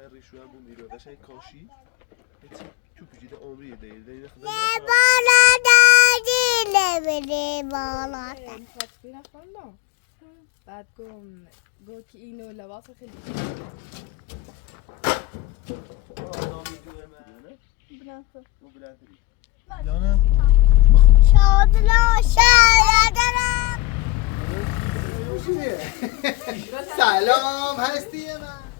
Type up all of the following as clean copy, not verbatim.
سر ریشو هم بون بیرو قشنگ کاشی تو پیچیده عمریه دیگه بالا دادی نمیری بالا خاطبی نخوندم بعد گو که اینو لباس خیلی جانم شادلا شادرم سلام هستی من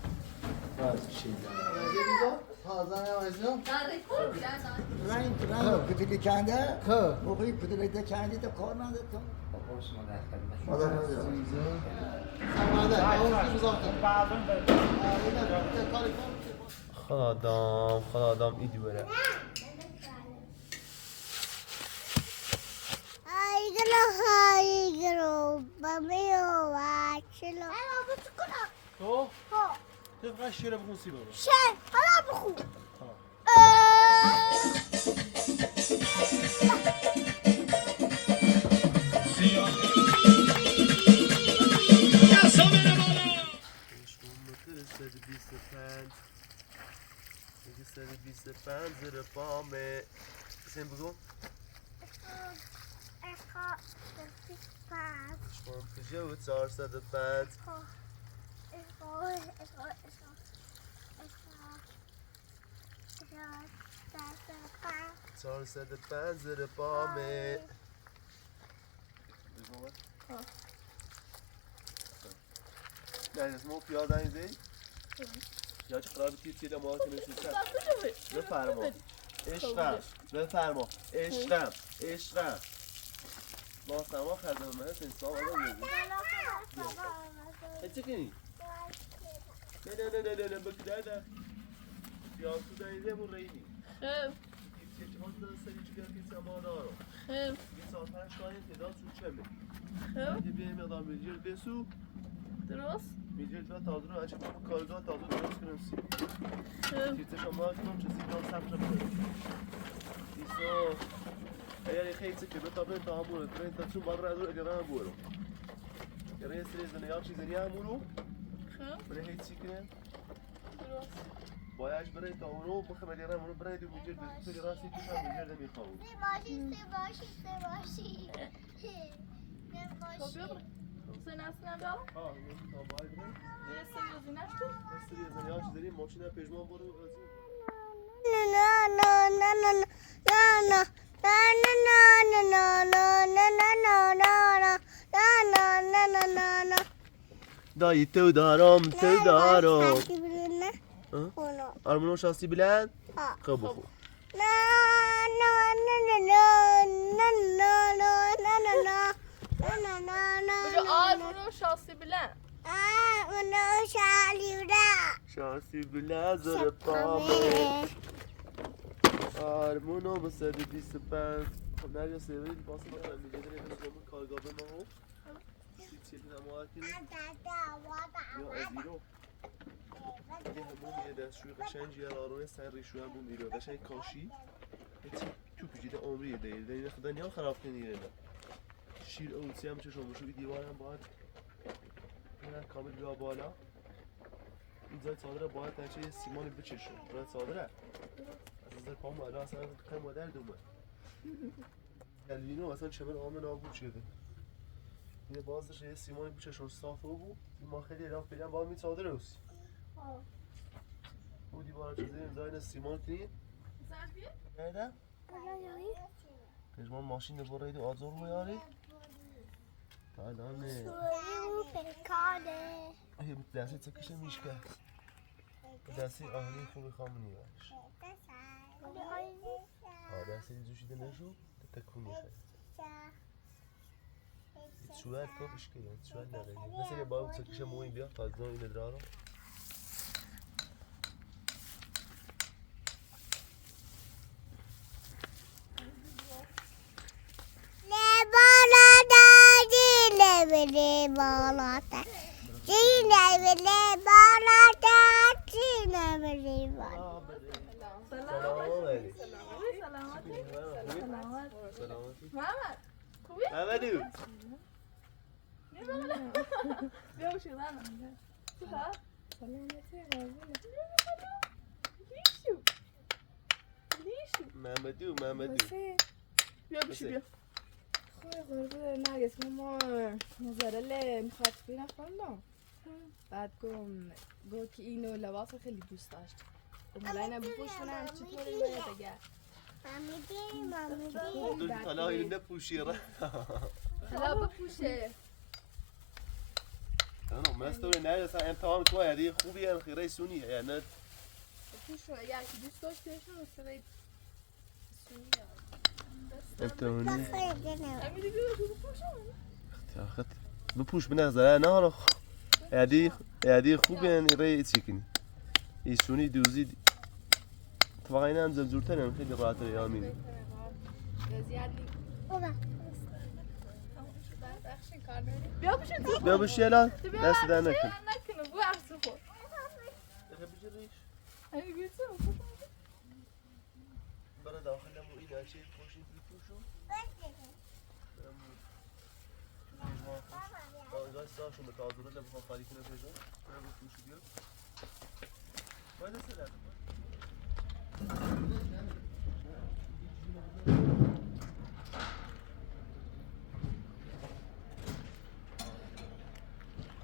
رنگ کتیلی کنده بخوری کتیلی ده کنده ده کار ندارم خدادام ایدی بره هایگرو بمیو واچلو تو؟ تو فقط شیره بخون سی بابا شن حالا بخون زیر پامه اسم بگو شما کجا 405 405 زیر پامه نه اسمو پیاده اینجایی یا چه قرار بتید که ما کنیم سیستم بفرما عشقم عشقم با سما خرده من انسان آدم یه چه کنی؟ نه بکده ده پیانسو دایده مون رینی خب که چمان داره سری چگر که سما دارم خب یه سال پنج کاری تعداد سو چمه خب که بیایم مقدار میجر بسو درست میجر تو تازه رو اچه کنم کارگاه تازه درست کنم سی خب که شما کنم چه سیگنال ثبت کنم ایسا اگر خیلی که بتا برین تا همونه برین تا چون باقر ادور اگر هم بورو اگر یه سری زنی یا چیزی همونو خب برای هیچ چی کنن درست باید برای تا اونو بخوام اگر هم اونو برای دو میجر دو تا راستی که هم میجر نمیخوام خب بیا سن اصلا بیارم ها تا باید برای یه سری نشتی یه سری زنی یا چیزی ماشین پژمان برو از دایی تو دارم آرمونو شاستی بلند خب بخور بجا آرمونو شاسی بلند شاستی بلند زر پامه آرمونو به 125 خب نریا سیوری باسه من میگه داره همون کارگاه به ما هو چیزی نمواد کنی یا ازیرو یه همون یه دستشوی قشنگی آرونه سر ریشو هم بون بیرو قشنگ کاشی تو پیچیده عمریه دیگه خدا نیا خراب کنی نه شیر اوسی هم چه شما شوی دیوار هم باید نه کامل بیا بالا این زای صادره باید تنچه یه سیمانی بچشون باید صادره از نظر پامو الان اصلا خیلی مادر دومه دلوینو اصلا چمن آمن نابود شده یه بازش یه سیمانی بچشون صافه بود ما خیلی راه پیدم باید می صادره اوسی او دیوار چیزی زاین سیمان کنی نه پژمان ماشین برای دو آزار میاری تا الان یه دستی تکشه میشکه دستی آهنی خوبی خامونی باش دستی زوشیده نشو تکون میخواه شوهر کار اشکه شوهر نداری مثل یه باید تکشه موی بیا تا از این ادرارو نمیری بالا چی نمیری بالا چی نمیری بالا سلامتی محمد خوبی؟ محمدو بیا بشی زنم چه خواهد؟ سلامتی محمدی و محمدی واسه بیا بشی بیا خواه قربه نرگس ماما نظره میخواد بینه خواندم بعد گو که اینو لباس خیلی دوست داشت گم حالا اینه بپوشونم چطوری باید اگر دو حالا اینو نپوشی را حالا بپوشه نه مستوری نه اصلا امتحان تو یعنی خوبی یعنی خیره سونیه یعنی بپوشون اگر که دوست داشتیشون استرید سونی امتحانی همین دیگه بپوشون بپوش به نظر نه حالا یعنی خوبی یعنی ری چی کنی این سونی دوزی اتفاقا این هم زمزورتر هم خیلی راحت ری آمینه بیا بشی الان دست در نکن بو عکس خور برای داخل مو این هرچی پوشید بپوشون آنجا ساشون به تازوره لبخواه خالی کنه پیجان برای بپوشی بیا باید سه دست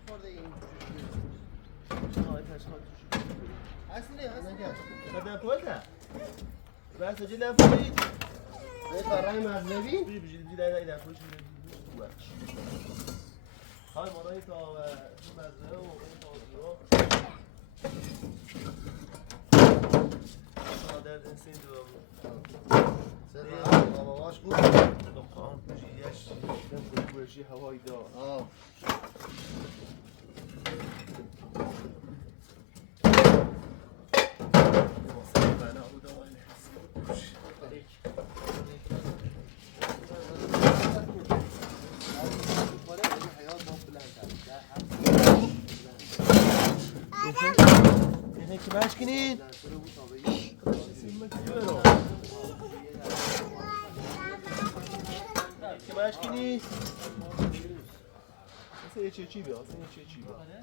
خورده این خدام فولتا بس جدا فولي هيطلع راي مع النبي بيجي لا لا فوش هاي مرايتا مزرعه وقيتا وزيوه در انسان دو بابا باش خوب دمخان بجيش دم بجي هواي دار كيفاش كنين؟ كيفاش كنين؟ سيدي تشي بيا سيدي تشي بيا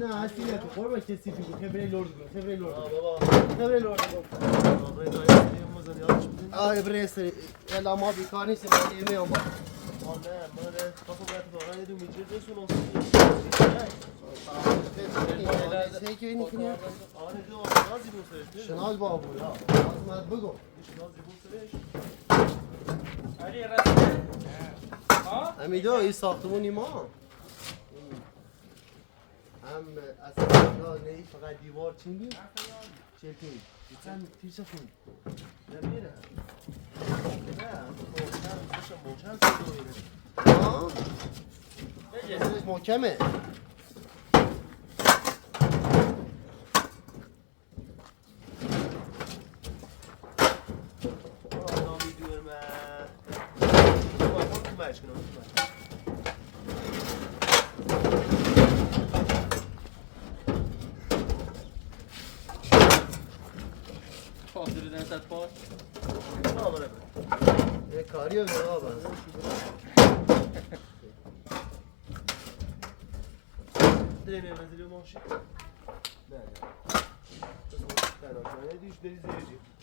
نه هستی نه قربان کسی بگو خبره لورد بگو خبره لورد خبره لورد برسه الا ما بیکار نیستیم من ایمه هم با نه من خواستم باید واقعا یه دو میجر رسونم آره دو شنازی بود سرش شناز بابو یا شناز بگو شنازی بود سرش امیدو این ساختمونی ما هم اصلا نه فقط دیوار چینی چلپی sen tişa fun. Ne mira? Ne? محکمه. کاریو جواب دریم منزلی ماشی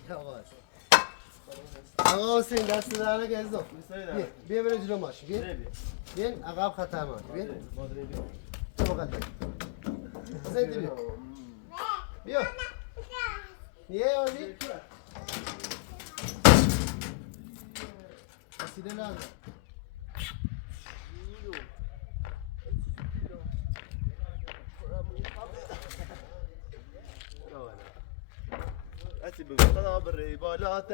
نه آقا حسین دست در نگذار بیا برو جلو ماشین بیا بیا عقب خطرناک بیا تو مقدم حسین بیا بیا نیه یادی اسیده نداره أتي بقطع بالريبالات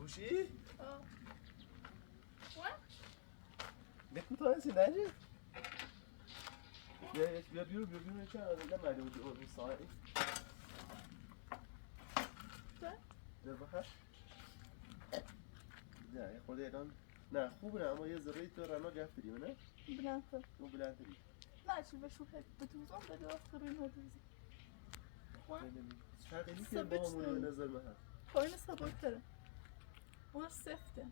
وشي؟ نكتة سناجي؟ يا بيو چه لما يدو الصائي در بخش نه خود ایران نه خوب نه اما یه ذره تو رنا گفت داریم نه بلند اون بلند داریم نه چی به شوخی به توزان بده آخر این هدوزی فرقی نیست که با همون به نظر من هست پایین سبک تره اون سفته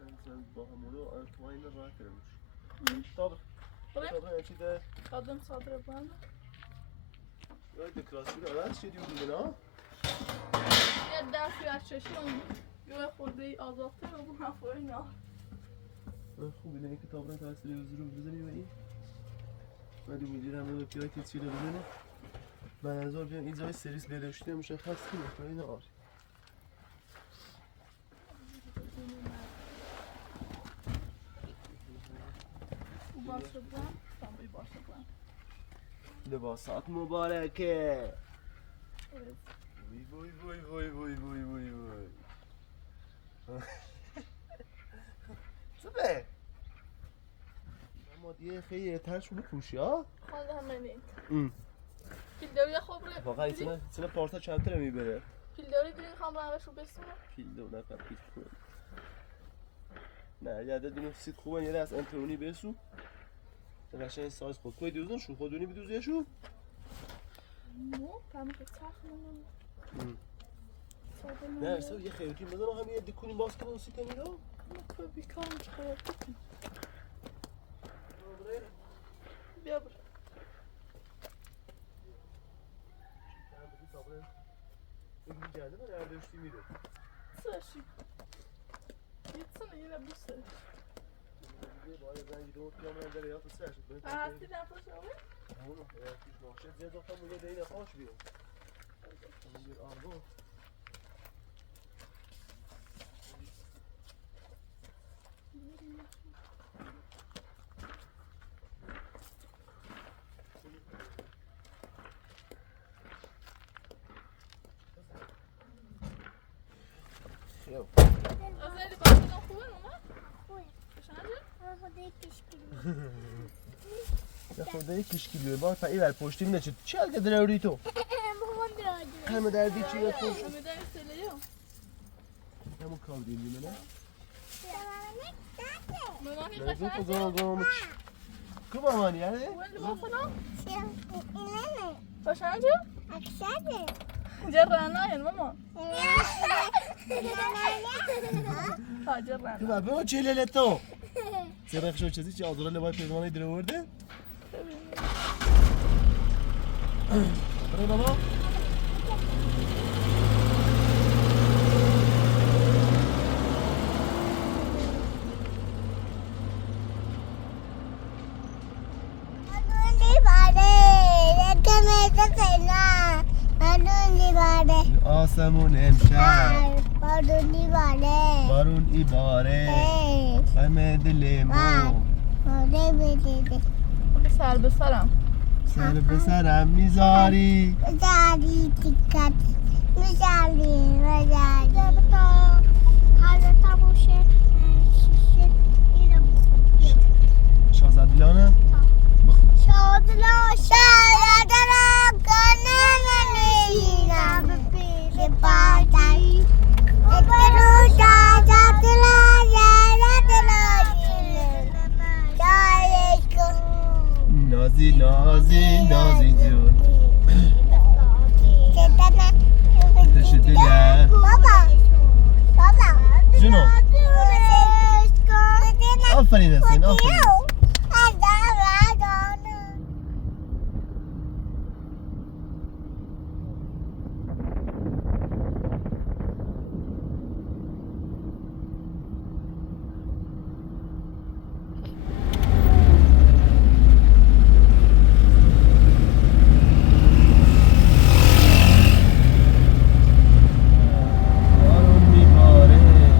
مثلا با همونو پایین راه کرمش طابق طابق چی ده قدم صادر بانه یا دکراسی رو عوض شدی و دیگه نه یه دفعی از چشم یه خورده ای آزادتر رو بو هفته نه خوب اینه که کتاب رو توسط تلویزیون رو بزنی و این بعد مدیر هم به پیای تیتری رو بزنه بعد از اون بیان این زای سریس بداشتی مشخص کنه که این آره باشه بلند سامبی باشه بلند لباسات مبارکه وی وی وی وی وی وی وی وی سبه اما دیگه خیلی ترش رو بپوشی ها خواهد همه نید پیلداری خوب رو واقعا این سنه پارسا چند تره میبره پیلداری برین خواهم روش رو بسونه پیل دو نفر پیل خوبه نه یه عدد اینو سید خوبه یه از انترونی بسو قشنگ این سایز خود کوی دوزن شو خودونی بدوزیه شو نو پرمه که تخ منم نه ارسال یه خیوتی بزن و همین یه دیکونی باز کنه و سی کنی رو نکو بیکارم چه خیلی بکنم بیا برو این جنده من اردشتی میره سرشی یه سنه یه نبوس داره باید زنگی دو پیام من داره یا تو سرشت هستی نفر شما؟ همونو پیش باشه زیاد آخر مگه دینه خوش بیاد همون بیر آرگو Azeri bahçeden kullan ama. Kaşancı? یه خورده کش کیلوه بار تا ایول پشتی میده چی الگه دروری تو؟ همه دردی چی یه پشت Ömeden isteliyor. همون کابرین میمونه Mıman hiç نزد kaşancı? تو گام کم آمانی یعنی؟ Kuvancı baksana. Kaşancı? Cerrahına yani mama. Ha cerrahına. تو بابا چه لیله تو؟ سرخ شو چیزی چه آزوره لبای پیزمانی در ورده؟ برو بابا آسمون امشب بارون ایباره غم دل ما Sar be saram. سر به سرم میذاری شازدلانه نازی نازی نازی جون تش دلم جونو آفرین هستین آفرین بارون میباره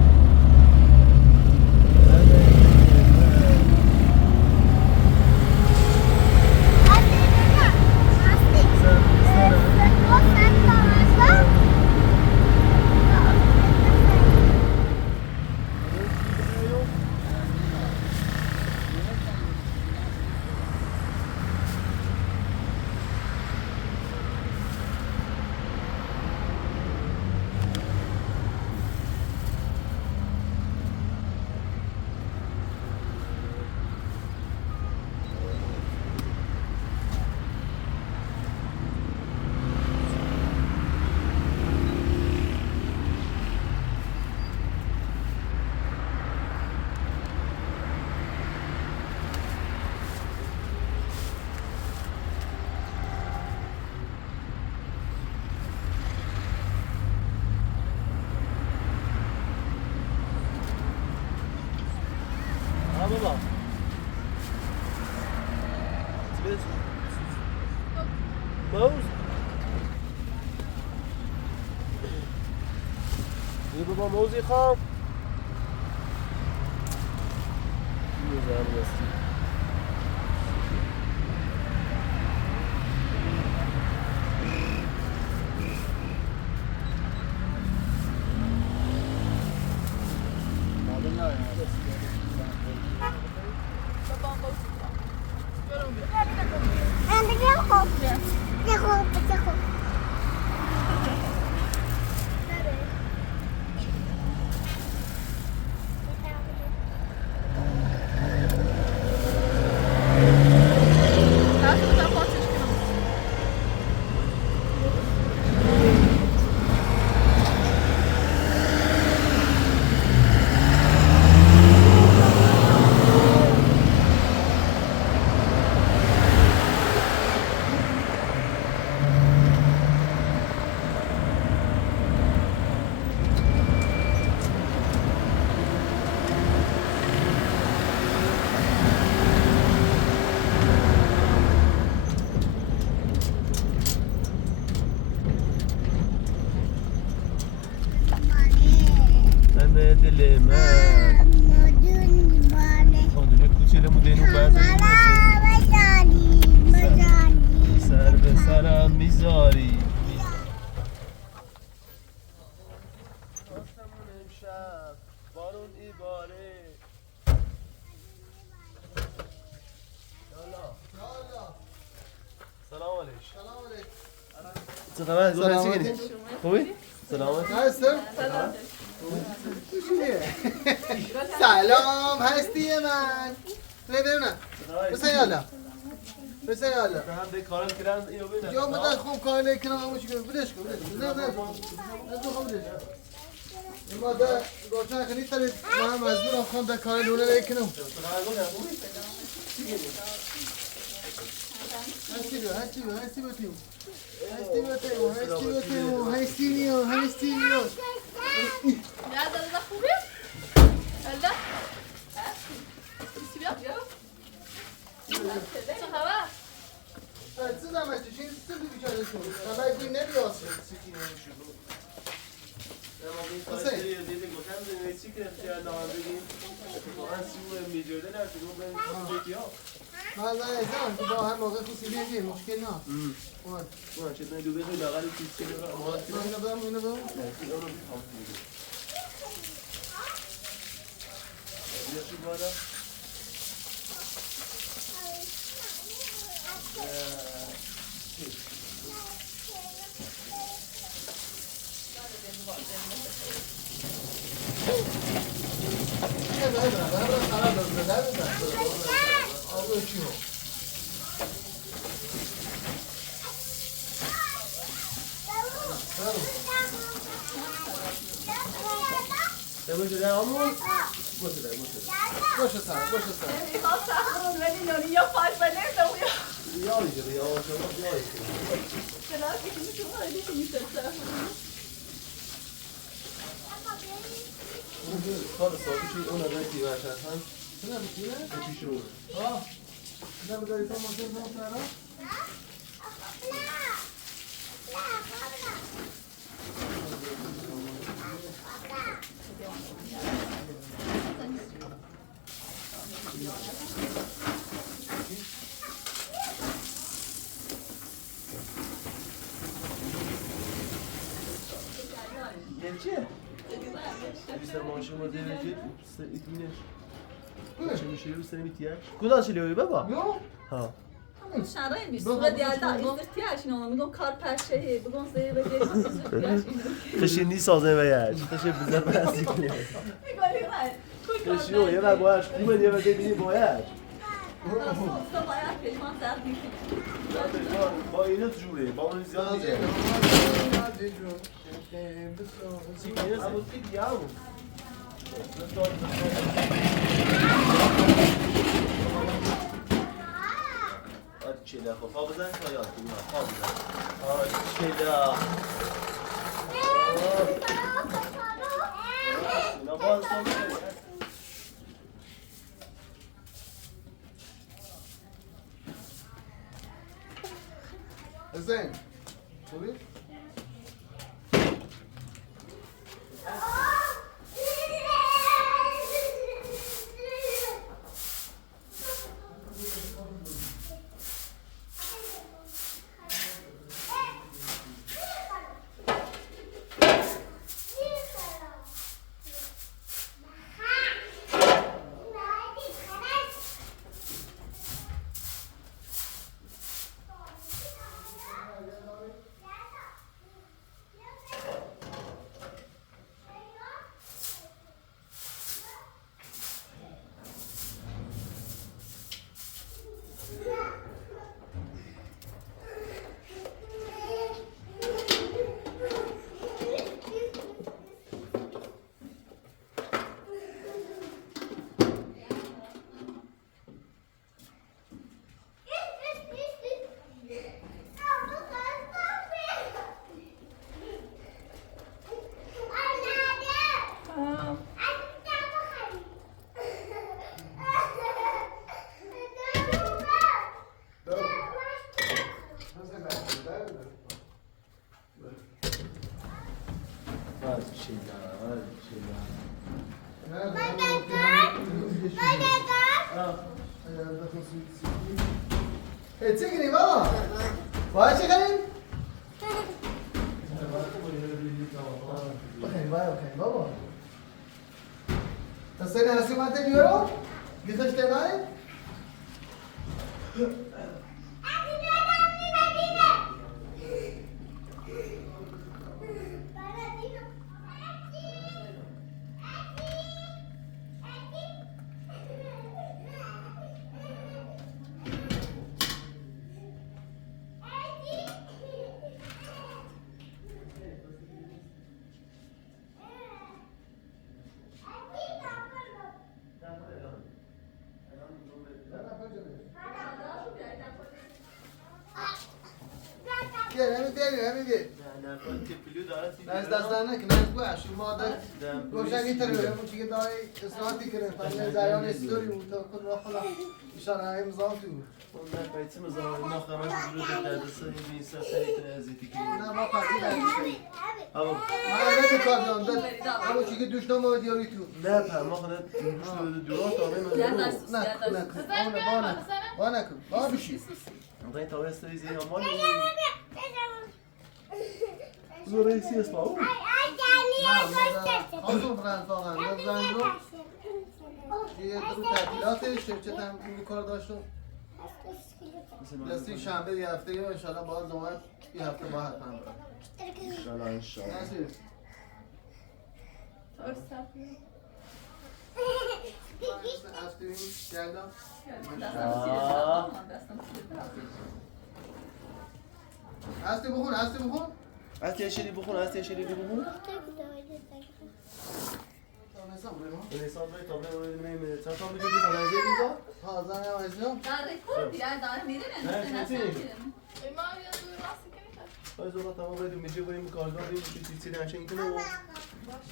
موز یه بابا موزی خواب یه زبرستی دل من خاندونه کوچلمو دینو برداری سر به سرم میذاری آسمون امشب بارون ایباره سلام علیکم چه خبر؟ سلام چی گیری؟ خوبی؟ سلامت هستم؟ سلام هستی من ببینم بسه یالا بسه یالا هم به کارم کردن اینو ببین یا مدت خوب کار نکنم همون چی کنم بدش کن نه نه تو خوب بدش این ماده گوشن خیلی تری من مجبورم خون به کار لونه نکنم هستی باتیم Nerede da خوبه؟ هلا؟ چی بیاد؟ چه خبر؟ چه زحمتی چی بیچاره شو خبر گوی نمیاسه من زن تو با هم موقع خوصی بیگی مشکل نه چطور دوبه خیلی لغلی پیچه اینو بدم اینو بدم باشه سر ولی نونی یا پاش بلند یا یاری جده یا شما یاری کنار که شما خیلی میترسم کار ساعتی اون رو تیوش هستن نه بکنه پیش رو نه بذاری تو ممکن نکنه چیه؟ بیشتر ماشین ما دیگه ایتینش چه میشه رو سر میتیاش کدام شلیوی بابا یو ها شرای نیست صورت یالda izdirtiyaş ne میگم کار پشه بگم زیر بگی izdirtiyaş خشی نیست سازه بیاش خشی بزر باسی کنه میگم خشی یه بار باش خوبه یه بار ببینی باید باید پیشمان درد میکنه با اینو جوره با اون زیاد میشه اما دیگه چیله خب خواب بزن تا یاد کنیم خواب بزن چیله اینا باز حسین خوبی؟ تجري بابا واش غادي بابا تسنى هسه ما تبيرو قديش تناي از دستانه که من باش ما در روشنی تر اون چیزی داره اصلاحاتی کنه فعلا زایان استوری اون تا کل را خلا ایشان امضا تو اون نه پیچ مزار ما خواهیم جلو در دست این بیشتر سری ازیتی کنیم نه ما پاسی داریم اما ما نه کار دارم اما چیزی دوش نمو دیاری تو نه پر ما خواهیم دوران تابه من نه با نکن با بشی این تابه استری زیر امان زور ایسی است باو نه خواستم برند واقعا برند رو یه دو تعطیلاتش شرکت هم این کار داشتم دستی شنبه یه هفته یا انشالله باز اومد یه هفته با حتما برم انشالله انشالله نصیر هفته این گردم هستی بخون هستی یه شیری بخون حساب روی تابلو رو ببینیم چند تا میگه بیزن از یه بیزا؟ ها زنه وزنم داره کن بیره داره میره نه چیزی ما از اون تمام باید میجه بریم کارگاه بریم چیزی نشه این کنه و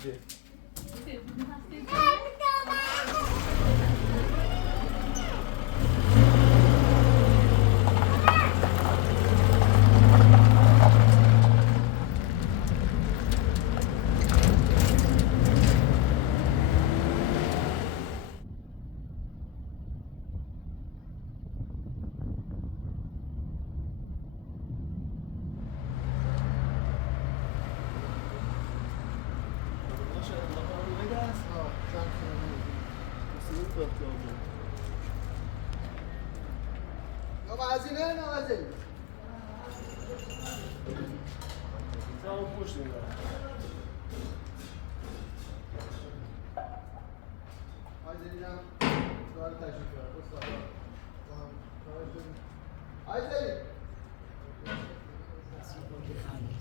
چه؟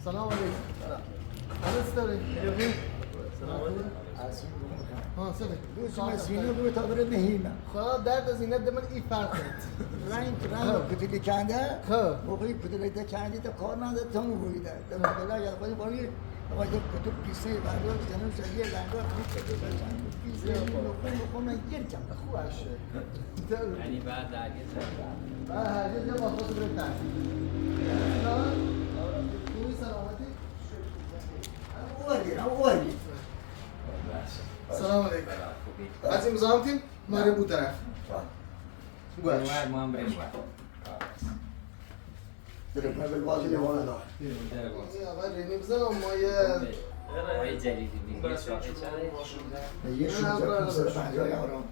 سلام علیکم. هنوز داری؟ سلام علیکم. ها سلام. دوست زینه بود تا بره نهیمه. خدا درد زینت من این فرق رنگ کتیلی کنده. خب. موقعی کتیلی کنده تا کار نده تون رویده. تا مثلا یا خودی باری اما جب کتب کیسه بردار جنوب شدیه لنگار خود کتب بچن کیسه نخون گیر کم خوب هشه. یعنی بعد درگیر هرگز نباید خود برای تحصیل. همتیم ماریم بو طرف گوش ما هم بریم درک ما بالبازی لیوان دار اول ریمی بزنم ما یه یه 1650 یارو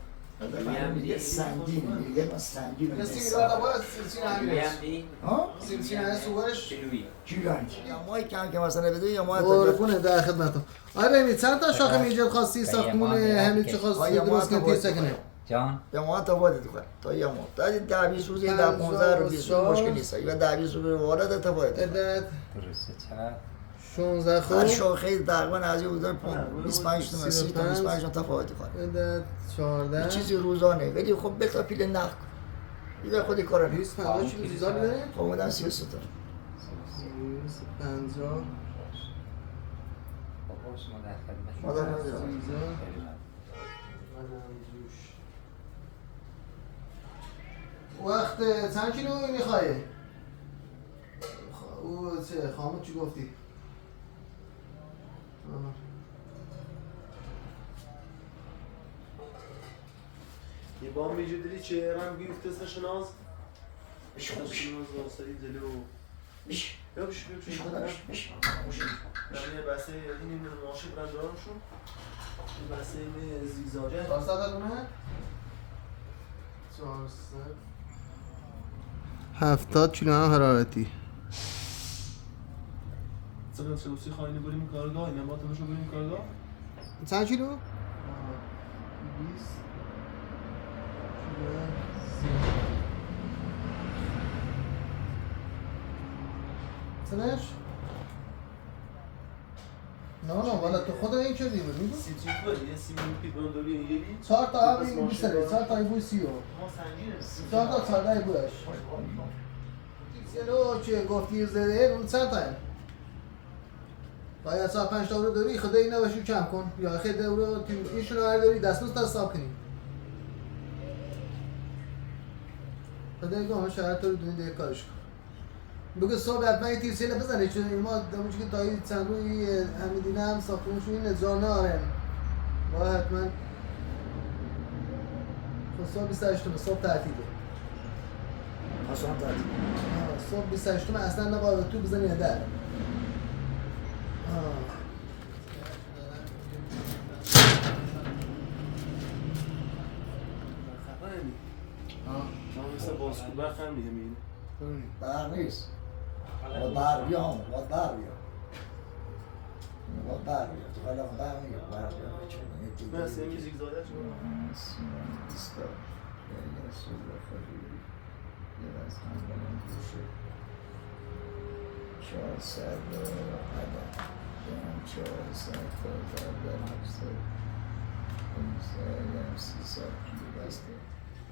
میگه سنگین میگه ما سنگین یه سیگار باید سیلچین همین ها سیلچین همین سوگرش چیرانج یا مای کم که مثلا بده یا مای قربونه در خدمتم آره ریمی چند تا شاخه میجل خواستی ساختمون همین چی خواستی درست کنی سکنه جان یا ما تا باید تو تا یا ما تا 10 روز یا 15 روز مشکل نیست یا 10 روز وارد تا باید عدد درسته چقدر 16 هر خود شاخه تقریبا از این حدود 25 تا 30 تا 25 تا فایده کنه عدد 14 چیزی روزانه ولی خب بتا پیل نخ دیگه خودی کار نیست 50 چی چیزا میدونی خب اونم 33 تا 50 مادر ندارم وقت چند کیلو میخوای؟ او چه خاموش چی گفتی؟ یه بام میجدری چه رنگ بیفته شناز بش شناز واسه دلو بش یا بش بش یه بسته این ماشین برندارم شو این بسته این زیگزاجه 400 دونه 70 کیلو هم حرارتی چقدر چلوسی خواهی بریم کارگاه این ما تماشا بریم کارگاه چند کیلو؟ 20 سنش؟ نه والا تو خود این چه دیگه میگو؟ سی چیز بری یه سی میپی بنداری یه 4 تا هم این 20 تا 4 تا این بوی 30 ما سنگینه 4 تا 14 بویش یلو چه گفتی زده اون چند تا باید ساعت 5 تا رو داری خدایی نباشی کم کن یا خیلی رو ایشون رو داری دستموز تا حساب کنی خدایی گاه شاید تو رو دونی دیگه کارش کن بگو صبح حتما یه تیرسیله بزنه چون ما دمونچه که تایی چند روی همین دینه هم ساختمونشون این ادرار نارن باید حتما خب صبح 28 صبح تعطیله اصلا تعطیل صبح 28 اصلا نباید تو بزنی در مثل بازکو برخ هم میگه میگه برق نیست باید برق بیام باید برق بیام باید برق بیام تو حالا برق میگم برق بیام من اصلا این زیگزاجه چون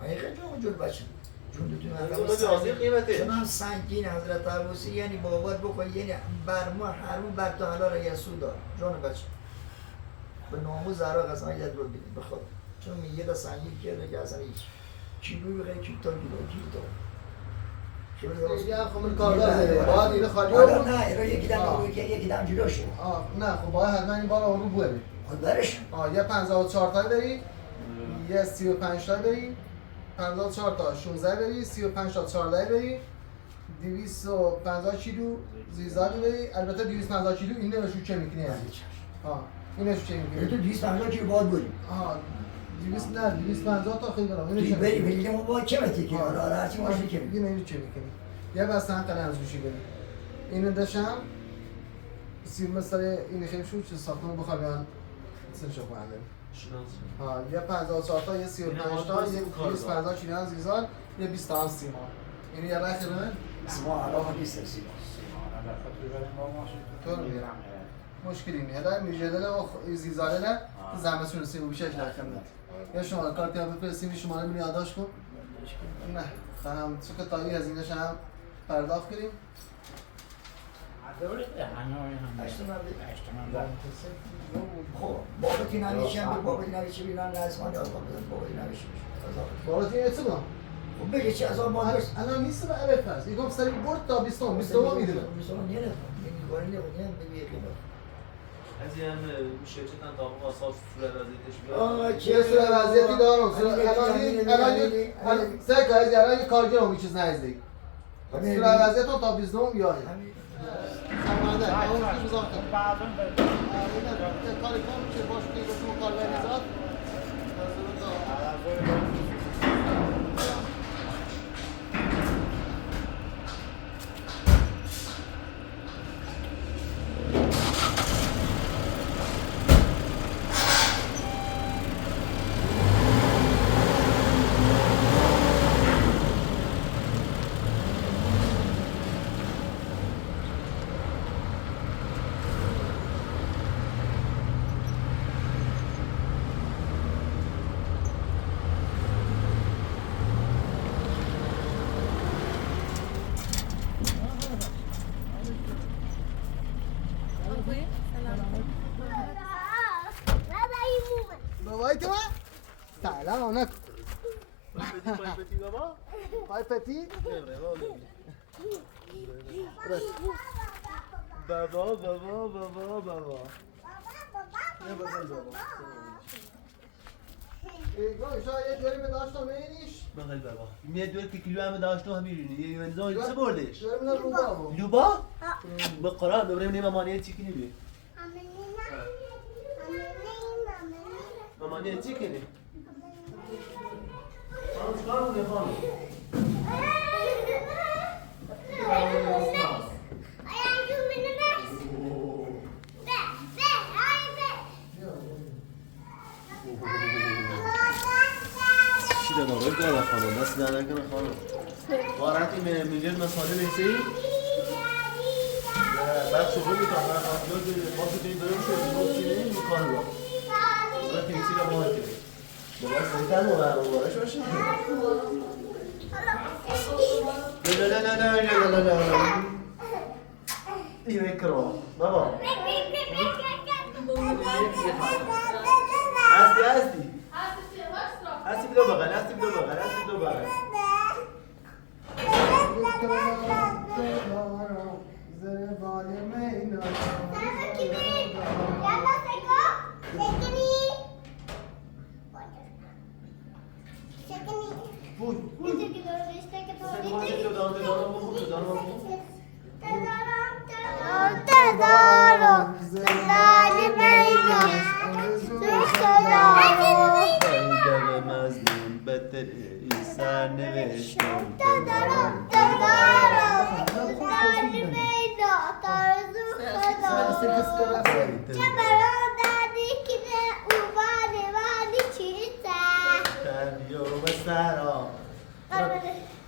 حقیقت اونجور بچه چون چون هم سنگین حضرت عباسی یعنی بابات بکن یعنی بر ما حرمون بر تو حلال یسود دار جان بچه به نامو زهرا قسم یاد رو بیدیم بخواد چون میگه دا سنگین کرده که اصلا هیچ کیلوی بخیر کیلو تا دیگه خب کارگاه زده باید اینو خالی حالا بود نه ایرو یکی دم جلوشه نه خب باید حتما این بار رو بوده خود برش یه 54 تایی بری یه 35 تایی بری 54 تا 16 بری 35 تا 14 بری 250 کیلو زیزادی بری البته 250 کیلو این نمیشه چه میکنی این نمیشه چه میکنی تو 250 کیلو باید بریم 250 تا خیلی برام توی بری بری ما با چه متی که حالا هرچی ماشی که دیگه نمیشه چه میکنی یه بسته هم قلم زوشی بری اینو داشتم سیر مثلا این خیلی شو چه ساختمون بخوام بیان سنشو کنم یه 54 تا یه 35 تا یه 250 کیلو از زیزان یه 20 تا هم سیمان اینو یه رخ نه سیمان علاقه نیست سیمان مشکلی نیست هلا میجدل و زیزاله زحمتشون سی و بیشتر رقم ندید یا شما کارت یا بفرستین شما رو یادداشت کن نه هم چون که تایی هزینه‌ش هم پرداخت کنیم خب بابتی نمیشه هم بابتی نمیشه بیرون لازمان یا بابتی نمیشه بابتی نمیشه با خب بگه چه از آن بادرس الان نیست به عوض فرض یکم سری برد تا 20 میدونه 20 نیره میگه گاری نمیدونم بگه خیلی از این میشه چه تنطاق آساس سوره وضعیتش آه چه سر وضعیتی دارم الان سه تا از الان کارگرم هیچ چیز نزدیک سر وضعیت تا 29 بیاری سرمایه اون کی بزرگ بعداً کاری کنم که باش که گفتم کار نمیذاد بابای تو سلام علیکم پایپتی بابا پایپتی بابا بابا بابا بابا نه بابا بابا ایگاه شاید یه جوری به داشتم اینیش بغل بابا یه دور کیلو هم داشتم همین یه انزام چه بردش جوری من رو بابا لوبا به قرآن ببریم نیم مامانیه چی کنی بی مامانیه چی کنی خانم چکار کنی خانم چی داد آقای داره خانم دست در نکنه خانم وارتی میلیون مساله نیستی بعد شغل میکنم من خواهد دید ما تو دید بریم شد ما چینه میکنه با برای تیسی رو ماه کنیم بابا سنتر مبارش باشه لا لا لا لا لا لا لا این میکرو بابا هستی هستی بدو بغل هستی بدو بغل هستی بدو بغل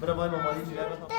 برای بای مامانی جیگر بخوام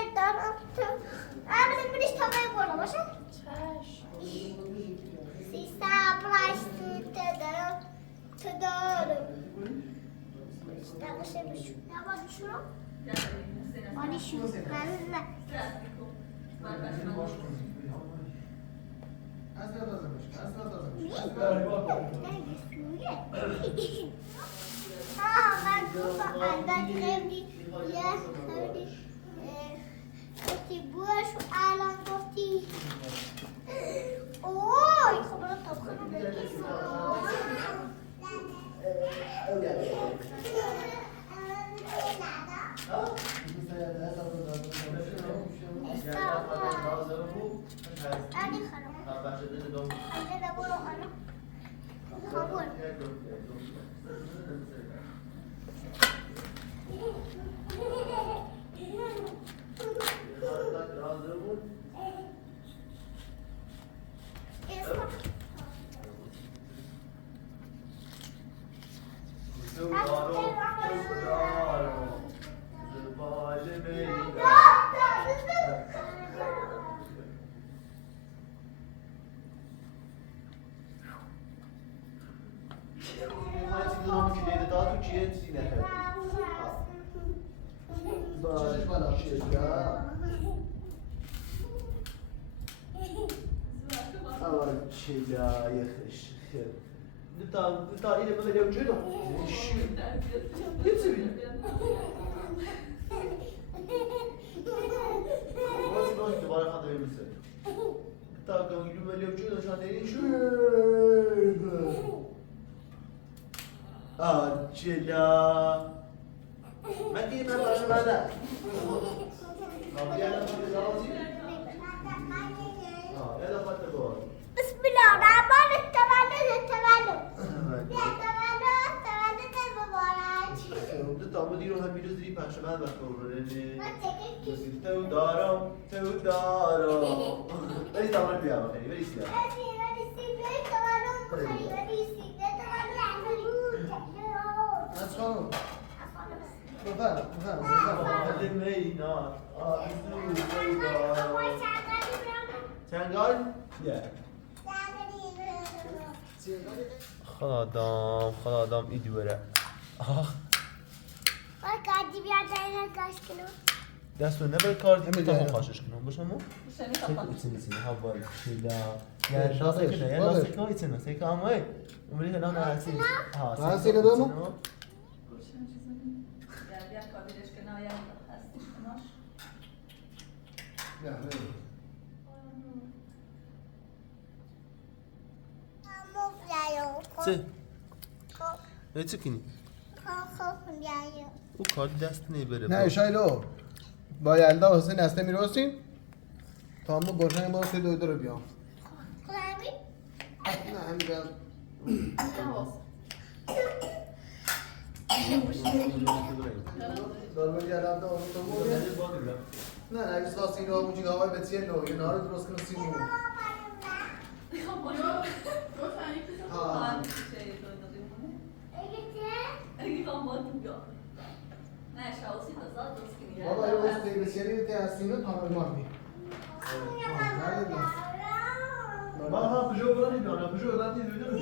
تا اینه ببینیم جلو یه چیزی بازی دوباره خواهد میشه تا گانگیلو ملیو چون نشان دهی شو آجلا من که من باشه بعد یالا خاطر بار بسم الله الرحمن الرحیم تولد تامدی رو هم میروز دیری پخش من وقت تو دارم بری تامد بیام خیلی بری سیاه از خانم بفرم چنگال؟ خدادام ایدی بره دستو نبر کار تا خاشش کنم باشه مو شنی خفن ایتسینی هاوار شیلا یا شاسه کنه یا لاسه کنه ایتسینه سیکا همه عمری هنام نرسی ها سینه دومو بیا کابیلش کنه یا هستش کناش چه؟ نه چه کنی؟ او کار دست نمیبره نه شایلو با یلدا حسین استه میرسیم تا همون گرشنگ ما سه دو رو بیام نه همین دارم گردم تا اون تو بود نه نه بیس خواست این رو همون چیگه هوای بتیه نو یه نهار درست کنم سیمون بابا یه وقت بسیاری که هستیم رو تمام ماندی من هم کجا برانی بیان کجا برانی بیان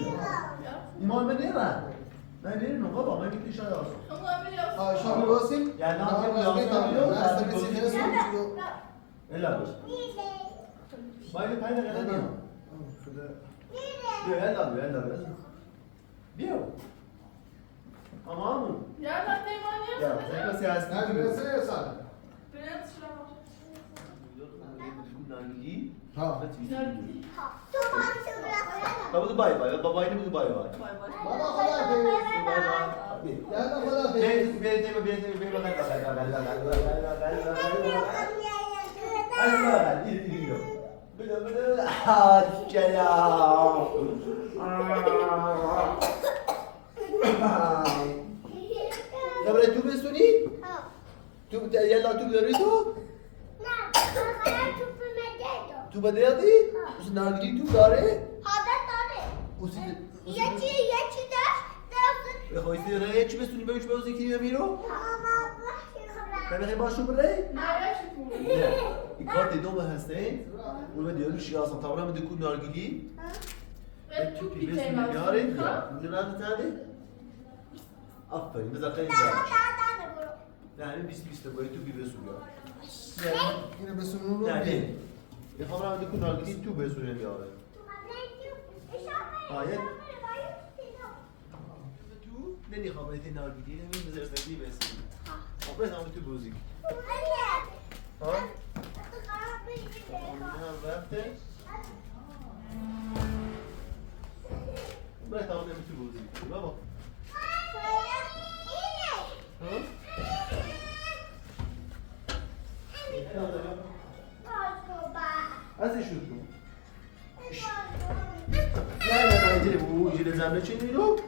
ایمان من نیرم من نیرم بابا من میتی شاید آسو شام می‌رسیم یعنی نه نه بسیاری الا باش باید پای نگرد بیام بیا یلا بیا اما یا کسی هست نه می‌رسه سال نانگی ها بابا بای بابا اینو بای بابا خدا یالا خدا تو بستونی؟ تو یلا تو داری تو؟ تو بده یادی؟ اس نارگیلی تو داره؟ به خواهی رای چی بستونی بهش بازی کنی میرو؟ نمیخوای باشو بره؟ نه این کارت دوم هسته اون به دیالو شیاس هم طبعا میده کود نارگیلی تو پی بستونی بیاره میدونه هم تنده؟ آفرین بذار خیلی نه همین 20 باید تو پی بستون بیاره اینو بستون رو؟ نه میخوام رو میده کود نارگیلی تو بستونی بیاره آیت نمیخوام باید نارگیلی نمیم بذار سنگی بستونی خب باید همون تو بوزی ها؟ هم رفته باید همون تو بوزی بابا ازش شد کن نه اینجوری بو اینجوری زمینه چی میرو؟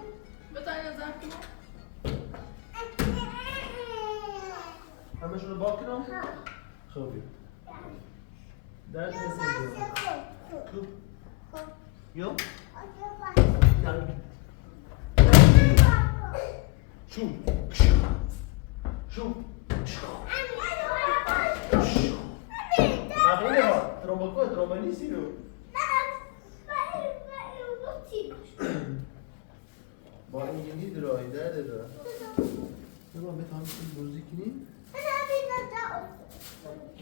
همه شونو باک کنم؟ خوبی درد نسیم خوب یو؟ شو خیلی ها ترومبا نیستی رو با این نید رای درده داره نبا به تامی کنی بروزی کنی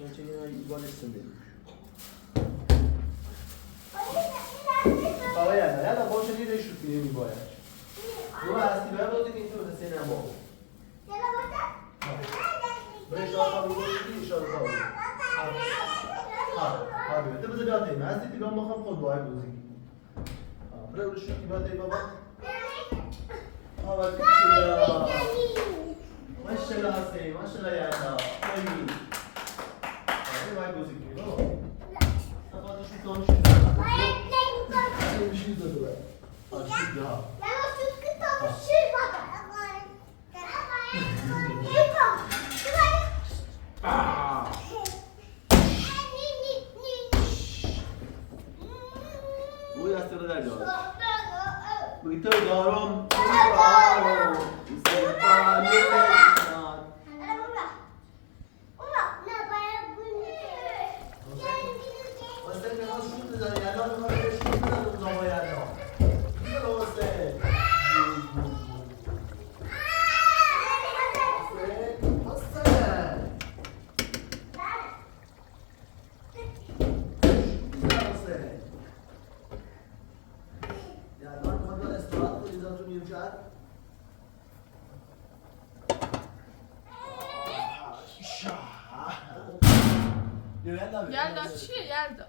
من چه یه ایوان استنده آقای یالا باشه دیده شد کنی میباید دو هستی باید بازی کنی تو بسه نما برش آقا بگوشی ایشان خوابی ها بیا. تو بذار بیاد این. از دیگه ما خود وای بودی. برای اون شوخی بیاد بابا. آباد کشیدا. ماشاءالله حسین، ماشاءالله یادا. خیلی. وای بودی که. تفاوتش می‌کنه. میشه داره. آشیدا. Uy, hasta lo da yo. Uy, te darum. یلدا چیه یلدا؟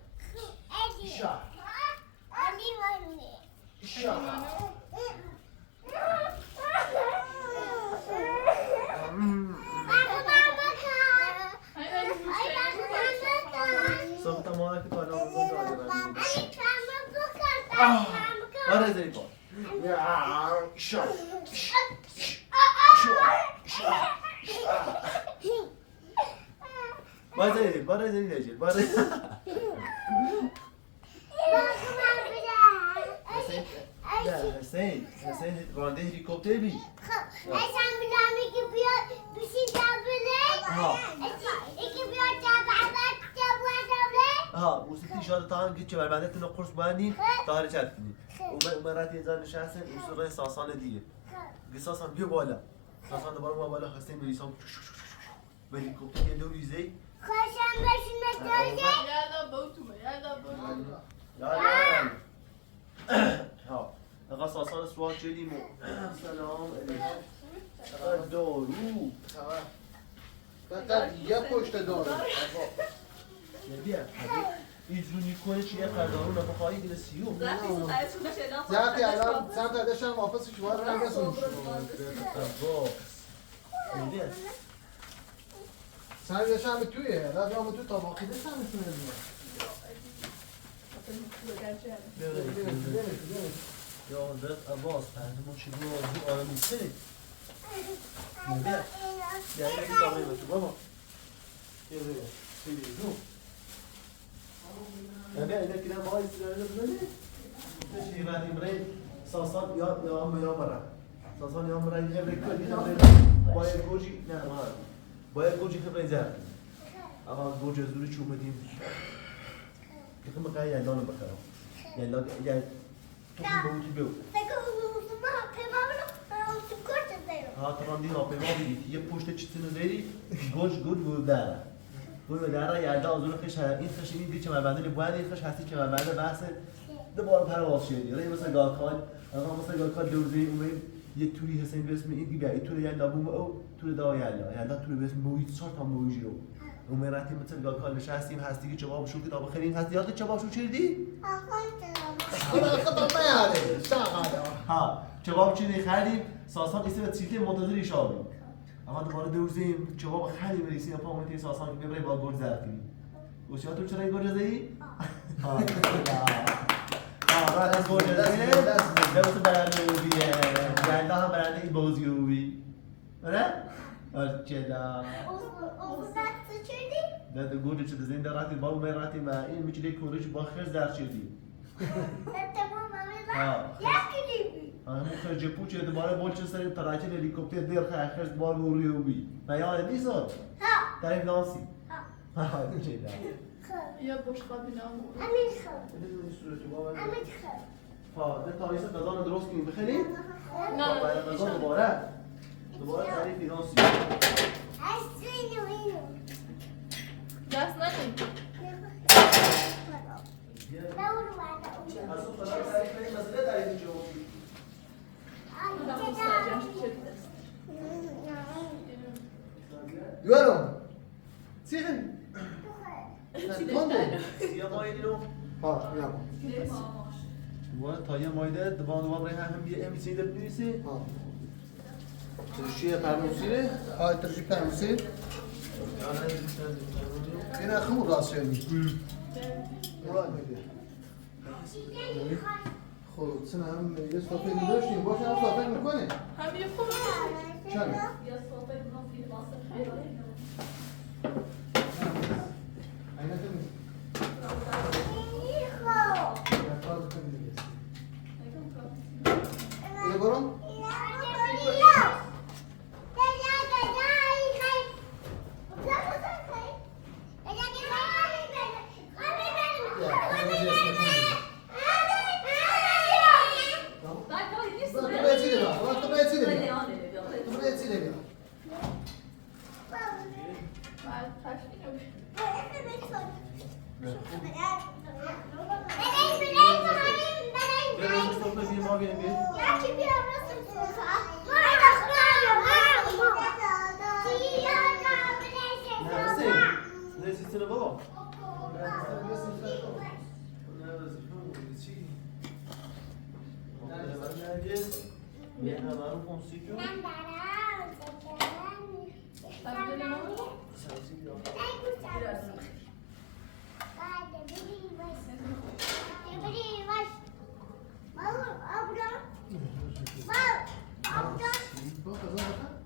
حسین راننده هلیکوپتر بی حسن بلامی که بیاد بشین جبله یکی بیاد جبله ها موسی تیشارت تام که چه بعد تنو قرص باندین طاهر چت کنی و مرات یه زن نشسته موسیقی ساسان دیگه ساسان بیا بالا ساسان دوباره ما بالا حسین میسام هلیکوپتر یه دو ریزی خوشم بشین مدرسه یلدا بوتومه یلدا بوتومه ها آقا ساسان سوال شدیم سلام علیکم دارو فقط یه پشت دارو بیا ایزونی کنه چیه قدارو نفخایی گل سیو زیادی الان سمت داشتم واپس شما رو نگسون بیا سر داشتم تویه رفتم تو تا باقی داشتم میتونه یا حضرت عباس پهلوان شروع آزو آرامی سری بیا یه کاملی باشه بابا بیا سری رو بیا اینا که نم آقای سیرانه بزنی نشی رد امره ساسان یا مرا ساسان یا مرا یه بکنی باید گوجی نه ما باید گوجی خبری زد اما گوجی زوری چوب بدیم که خب مقای یلانو بخرم یلان تو بودی بیو ها طبعا دي هاپیما بیدید یه پشت چیتونو زیری گوش بود داره بود داره یلدا آزور خش این خش این دی چه مبنده باید این خش هستی که مبنده بحث دوباره پرواز شدی رای مثلا گاکان آقا مثلا گاکان دوزی اومد یه توری حسین به اسم این دی بیا توری یلدا بوم او توری دا یلدا توری به اسم موید چهار تا مویجی رو اومد رفتیم مثلا گاکان نشستیم هستی که جواب شو کتاب خریم هستی یاد جواب شو چیدی ها جواب چیدی خریم ساسان ایسته به چیزی منتظر ایشابی اما دوباره دوزیم جواب خیلی بریسی اپا اومدی ساسان که ببری با گل زد کنی گوشی تو چرا این گل زدی؟ بعد از گل زدی دست برنده اوبیه گنده هم برنده این بازی اوبی نه؟ چدا نه گل چه زنده راتی با من راتی ما این میچه کورش با خرز در شدی همون خرج پوچه دوباره بولچه سری تراچه هلیکوپتر دیر خرج بار موریو بی بیان نیست تعریف ناسی ها چه دا یا بوش قابینامو ها ده تاریخ قضا درست کنیم بخریم نه بعد قضا دوباره تعریف ناسی دست ندیم اصلا فلان تعریف کنیم مسئله تعریف چه Diyorum. Sihin. Çiğ Kondu. de تایه مایی اینو ها بیا و تایه مایی ده دوان دوان ره هم بیه امی سیده بنویسی ها ترشیه پرموسیره های ترجیح پرموسی آره این اخمون راست شدی مراد میگه خب سن هم یه صحبت داشتیم باشه هم صحبت میکنه هم یه خوب چند یا صحبت نفی واسه خیلی عینکم اینو برام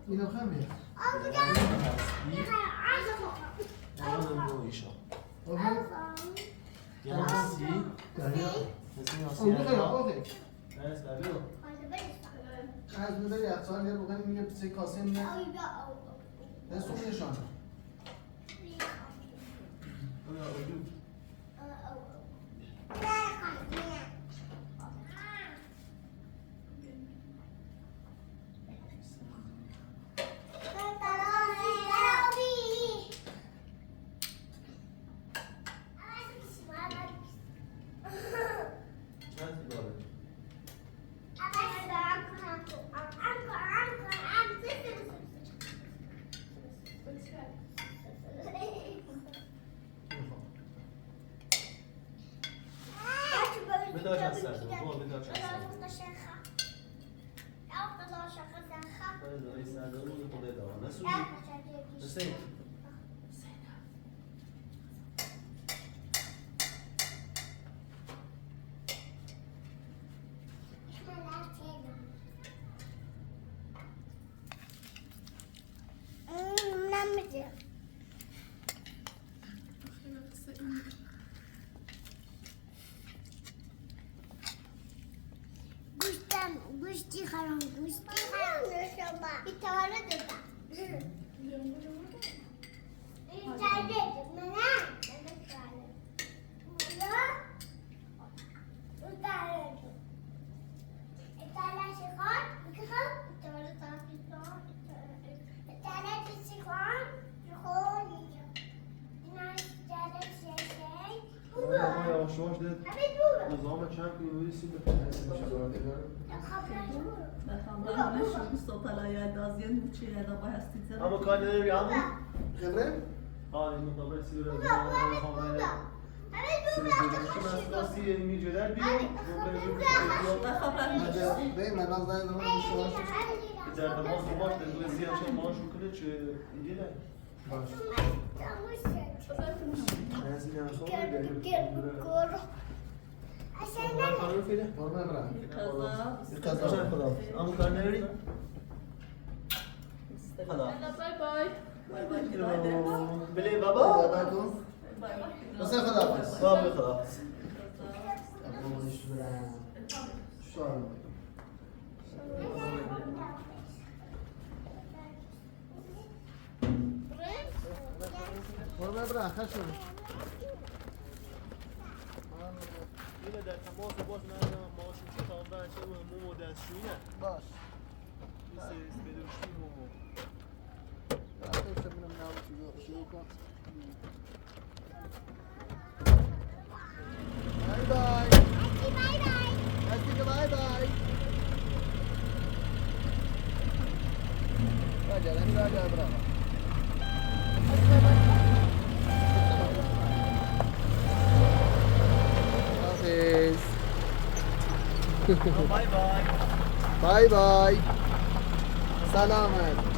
اینو خمیه از نظر یخچال یه بقیه میگه سه کاسه میگه دستون نشانه گوشتی خرام بیتواره دادم این جایده نظام چند کیلومتری اما کار نداری عمو؟ خبره؟ آه این مطابق سیور از سیاستی میجودر بیام به من از دارم شما در تماس باش در زیاد چه ماش کنه چه اینجا نه باش از این هم خواهد قربان برم قضا خدا اما کار نداری؟ خدا بای بای بله بابا بسه خدا حافظ بابا خدا حافظ قربان برم خشم اینه در تماس باش من ماشون چه خواهم چه مومو دستشویی نه باش این سریس بدوشتی مومو رفتم ببینم نه شروع کن بای بای بای بای راجع برام بای بای. بای بای. سلامت.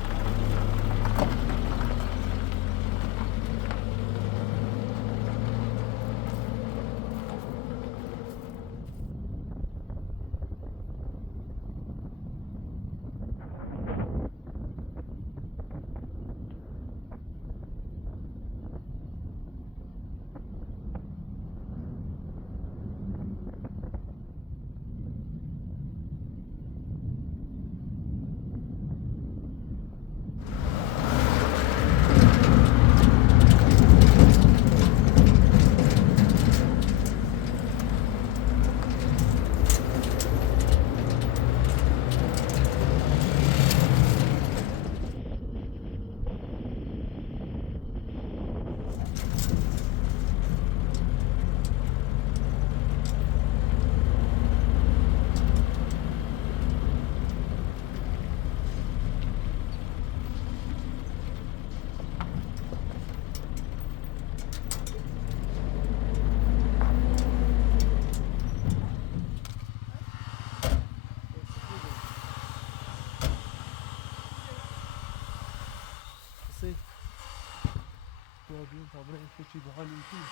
بابين طبعا يفوتي بحال يمكن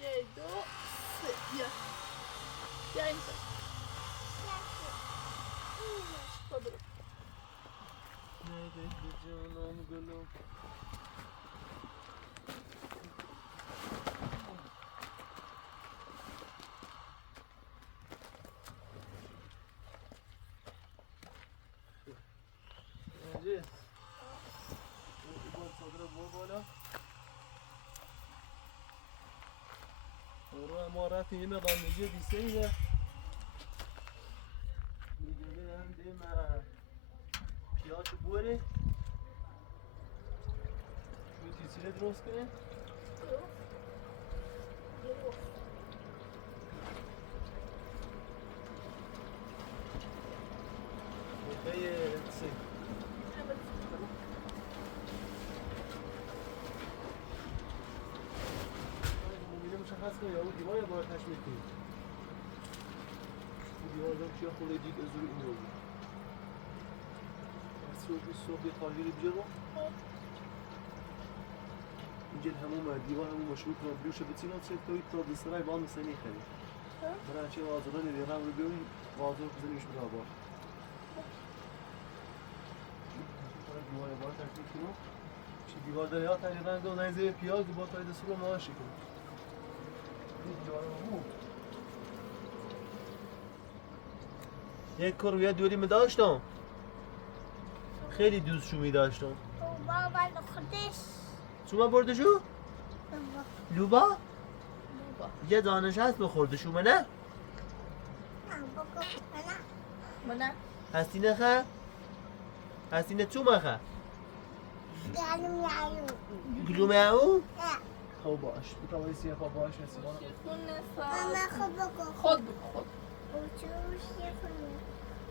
یک دو سه بیا بیا اینجا خود رو نده جانم گلم نجس باید صادر بور بالا رو امارت یه مقام میگه دیسه ایه میگه هم دیم پیاز بوره میتیسیله درست کنه بخیه سی مبینه مشخص کنه یا اون دیوار یا باید تشمیل کنی اون دیوار دارم چیا خوله دید از روی این رو بود صبح یه کارگری بیار رو اینجا همون دیوار همون مشروع کنم بیوشه بچینم چه توی تا دسترای بان مثلا نیخری برای چه وازوره نویرم رو بیاری وازور بزنیش برای بار دیوار باید تشمیل کنم چی دیوار داره یا تقریبا دو نیزه پیاز با تاید دست رو ماشی کنم یک کرویه دوری می داشتم خیلی دوستشو می داشتم بابا خودش شما بردشو؟ لوبا؟ بابا یه دانش هست بخوردشو منه؟ منه هستی نخه؟ هستی نه تو مخه؟ گلومه او؟ خب باش بتوانی سیه خواب باش نسیمان خود بگو خود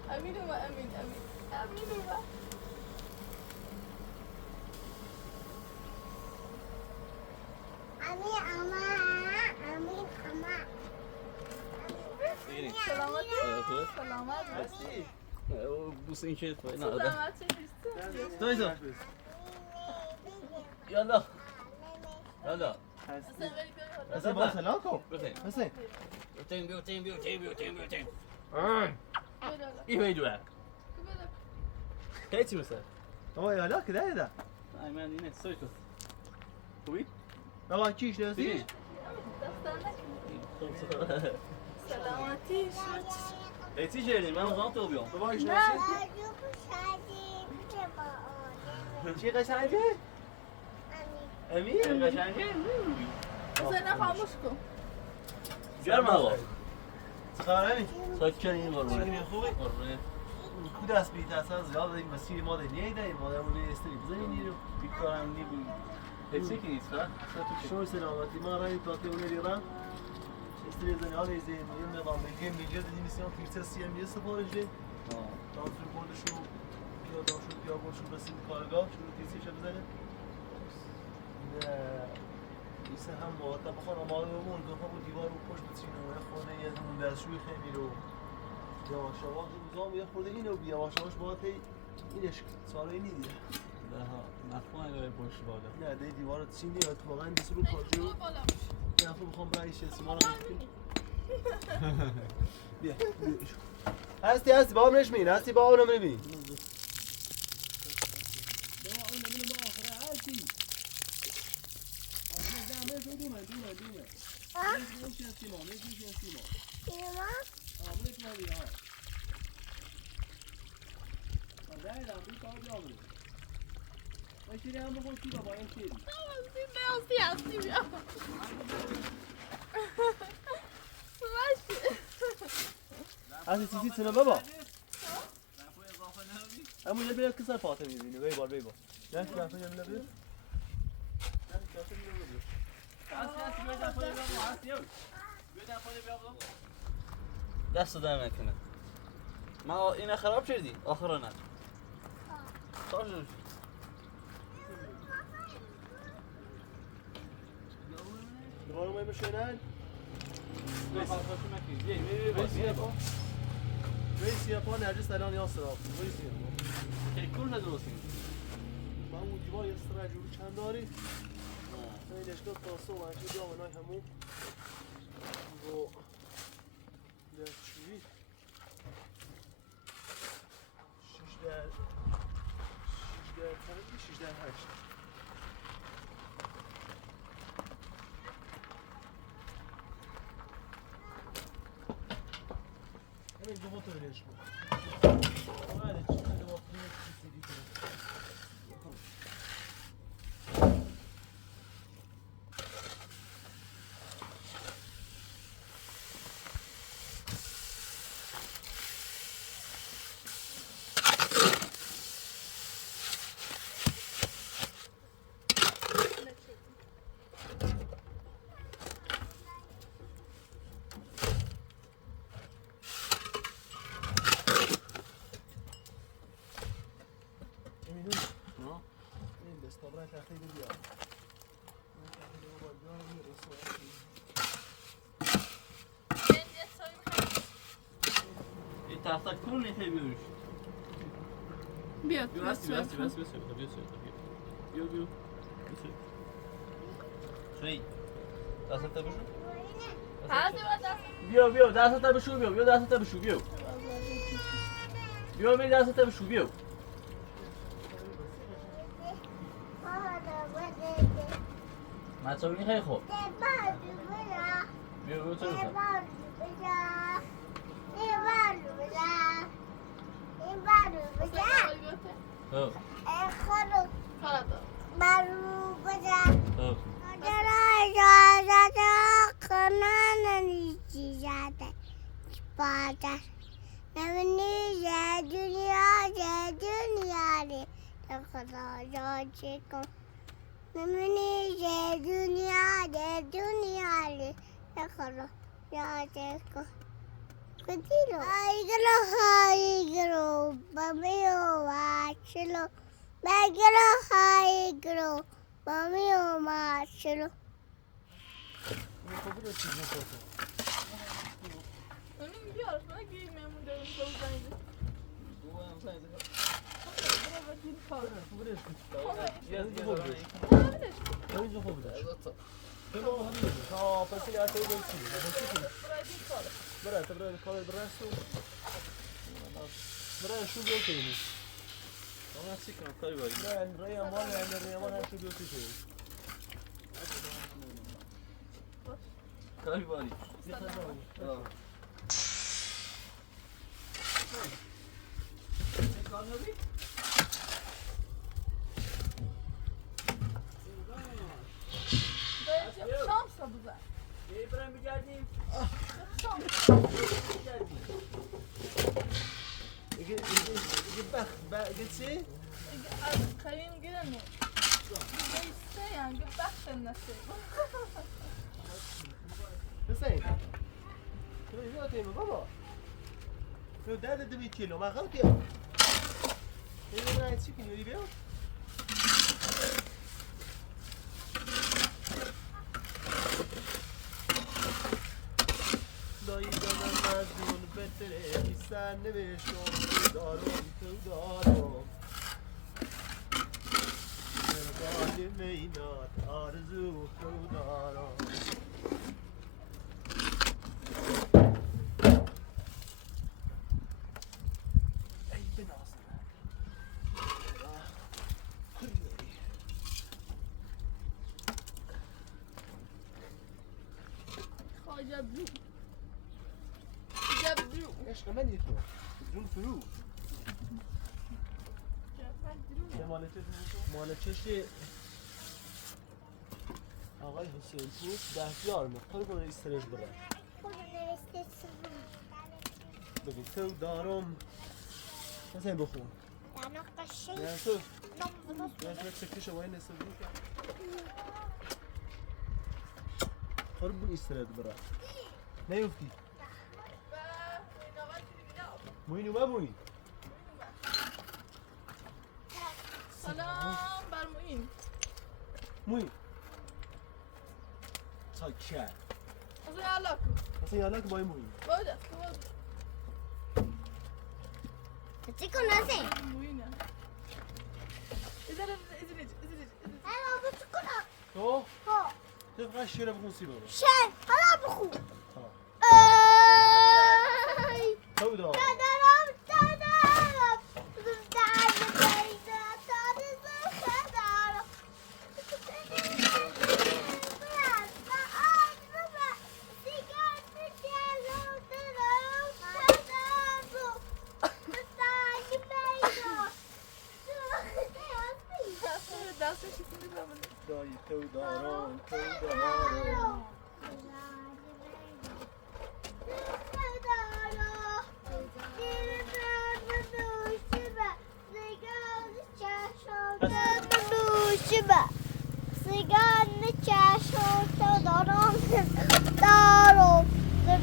امین و امین و سلامت هستی؟ بوس این که نه سلامت نایزا یالا یالا هستی؟ هستی هستی با سلام کن بسین هستی؟ تیم این میدونه خیلی چی بسه بابا یالا که ده ده من اینه سوی تو خوبی؟ بابا چیش نستی؟ سلامتی چی جردیم من مزام تو بیام بابا ایش نستی؟ چی قشنگه؟ امیر؟ قشنگه؟ حسین خاموش کن گرم هوا چه خبر امیر؟ ساکت کن این قربونه چیکه خوبه؟ قربونه کو دست بیت اصلا زیاد این مسیر ما ده نیده ما ده مونه استری بزنی رو بیکارم نی هیچی که نیست ها شو سلامتی ما رای تاته اون دیرم استری زنی حال ایزه یه نظام میگه میجه دیدی میسیان فیکس سی ام سفارشه تانسون بردشو پیاداشو پیاباشو رسید کارگاه شروع تیسیش بزنه نه ایسه هم مرتب بخوان آماده بمون که خب دیوار رو پشت بچینه و یه خورده یه همون دستشوی خیلی رو یواش یواش روزام یه خورده اینو بیاواش یواش باید اینش ساله اینی دیگه نه ها نخواه اگه پشت بالا نه دی دیوار رو چین دیگه تو واقعا دیست رو کاجو نه خب بخوام رایش سیمان رو بیا هستی با هم نشمین هستی با هم نمیبین هستی سیسی سنه بابا همون یه بیاد کسر فاطمه میبینه بیبار نه که دفعه یه بیاد دست در نکنه ما اینه خراب کردی آخر نه خراب دوباره ما میشینن ویسی پا نرجس الان یاسر آفت ویسی کل ندرستیم من اون دیوار یه سر جوری چند داری این اشکال تاسو و انجی جا منای همون و دستشویی 6 در 8 همین دو تا بریش کن آره چی دو تا سیدی کنه این تحتا کل نیخه بیوش بیاد بیو هستی بیو شوی دست تا بشو بیو دست تا بشو بیو دست تا بشو بیو می دست تا بشو بیو مطابقی خیلی خوب بیو تو بشو کاری باری ده 2 کیلو ما خاطر بیا این نه چی کنی بیا مینات آرزو خود دارم ای بنازم جبرو جبرو عشق منی تو جون فرو مال چش آقای حسین پور دهیار مختار کنه استرس بره بگی تو دارم حسین بخون نه تو نه چکش وای نسبت خرب استرس بره نیفتی موینو ببونی سلام بر موین موین چاکر اصلا یالا کو اصلا یالا که بای موین باید چی کنه موینه ازرج حالا چی کنه تو ها تو فقط شیر بخون سی بابا شن حالا بخون تو دار دایی تو دارم سیگان چشم تو دارم دارم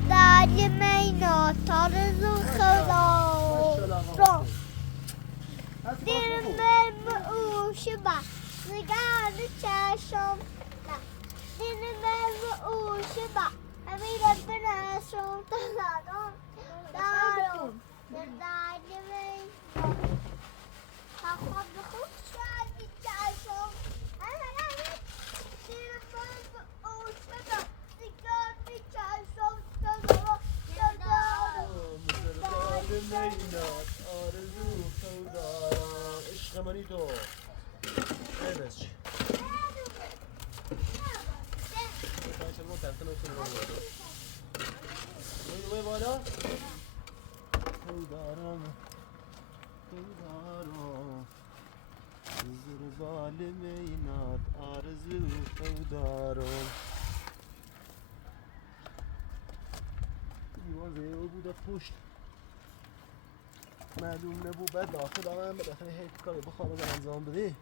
دردی مینا تارزو خدا دل من او شبا سیگان چشم دل من او شبا امیر برسون تو دارم دارم دردی مینا تا خود خوب شدی چشم مینات آرزو تو دارم عشق منی تو بس چی باشه ما تحت نکنیم موی بالا تو دارم زیر ظالمینات آرزو تو دارم دیوار زیر بود پشت معلوم نبود بعد داخل آمدم بالاخره هیچ کاری بخوام انجام بده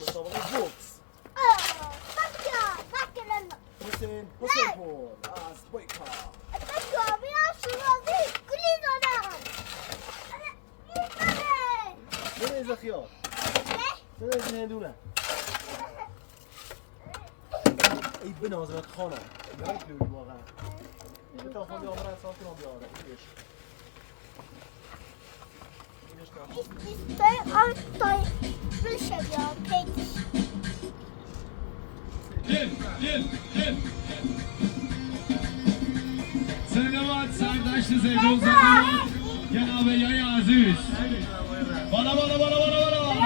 مسابقه از هندونه ای بنازمت خانم یاد بیاری واقعا تا خواهی آمرن سال کنم بیاره اینش Stay on time. Listen, y'all. Pigs. سلامات سردشت زیدون زمان جناب یای عزیز بالا بالا بالا بالا بالا بالا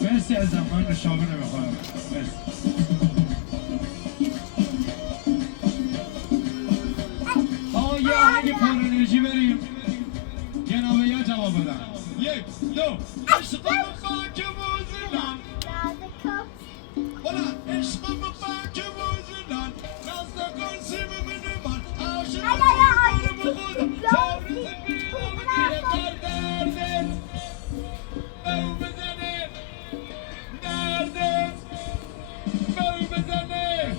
مرسی از من نشابه نمیخوایم مرسی آقا یه آهنگ پر انرژی بریم جناب یا جواب بدن 1 2 عشق خاک موزلان Hola, عشق بفاک موزلان ناز نکن سیم من عاشق بخور بخور تبریز بیرم دیگه دردت او بزنه دردت او بزنه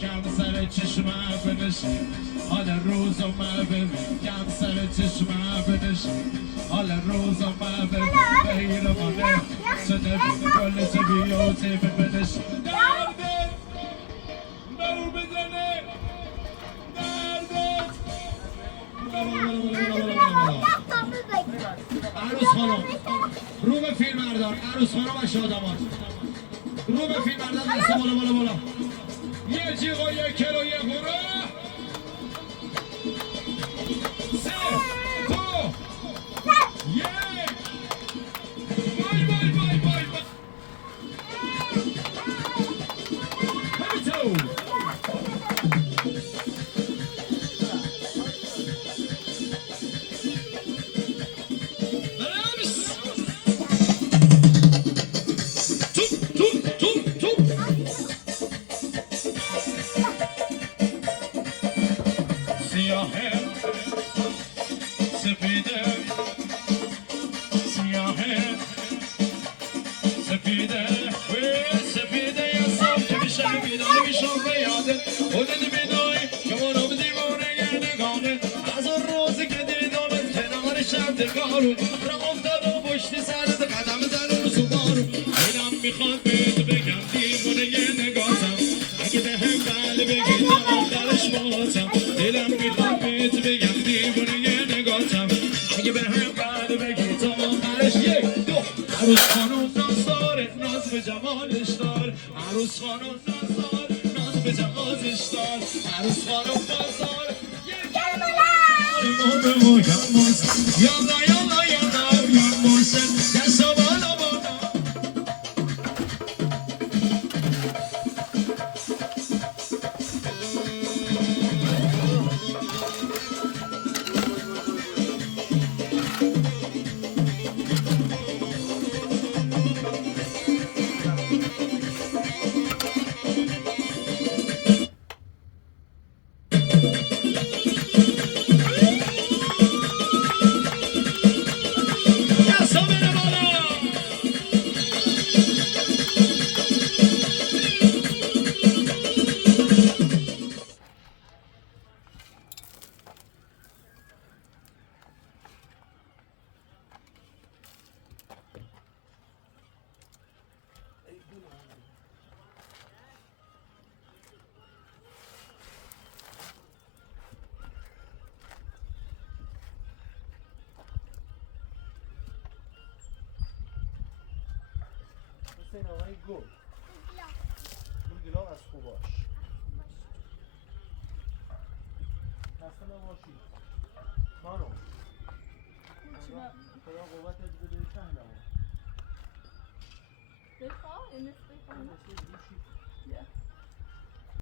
کم سر چشمه بنشی حال روزم ببین کم سر چشمه بنشی حال روزم ببین بهیرمانه صده بین گل زبیوتی ببینشی دردت او بزنه دردت عروس خانم رو به فیلم بردار عروس خانم و شادامات رو به فیلم بردار دست بالا بالا بالا یه جیغ و یه کل و یه قروه 3 2 1 بای بای بای بای بای همینطور عروس خانم ناز داره ناز به جمالش دار عروس خانم ناز داره ناز به جمالش دار عروس خانم ناز داره یالا یالا یالا یا موسم دستا بالا بالا حسین آقای گل گلاب از خوباش خسته نباشی خانم خدا قوتت بده شهنمون بخواه این است بخواه مثل گوشی Yeah.